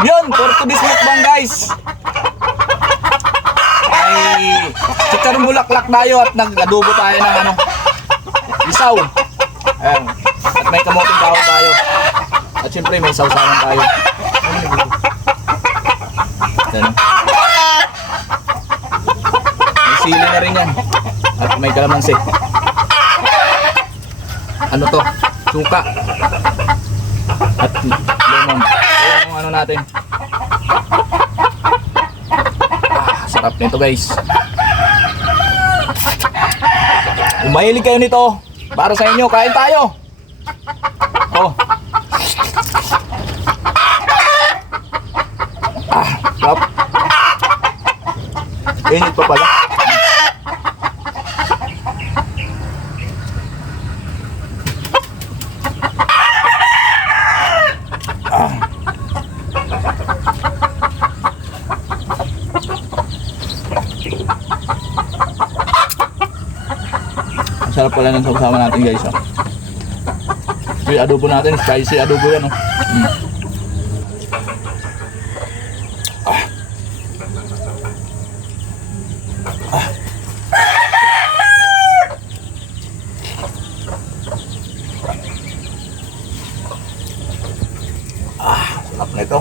Yun, for today's mukbang guys. Ay, chicharon bulaklak tayo at nag-adobo tayo ng ano, isaw. Ayan. At may kamuting kahoy tayo. At syempre may sausawan tayo. Ayan. May sili na rin yan. At may kalamansi. Ano to? Suka. At lemon. Ayan yung ano natin. Sarap nito guys. Kung mahilig kayo nito, para sa inyo, kain tayo. Oh. Sarap. Init pa pala. Sarap pala ng sama natin guys. Oh. So, yung adobo natin, spicy adobo yan. Oh. Sarap na ito.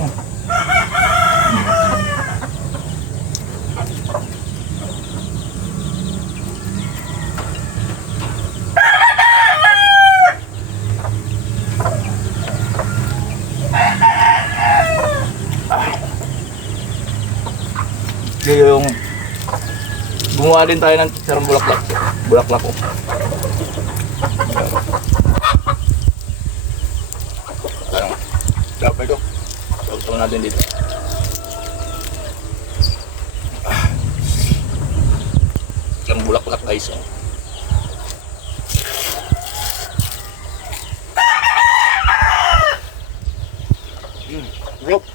Yung gumawa din tayo ng sarang bulaklak ko. Parang dapat ito tawag natin dito. Sarang bulaklak guys. Yup.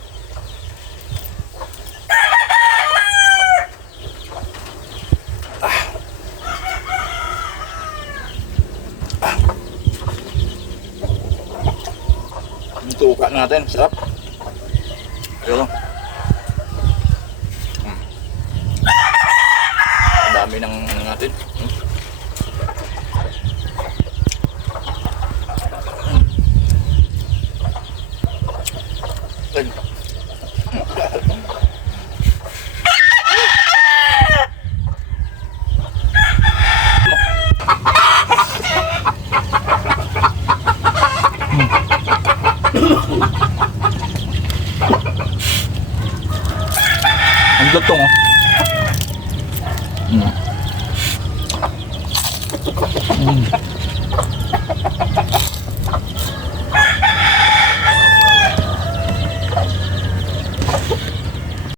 Tuka natin, sarap. Ayun. Dami ng ano natin. Ang lutong oh.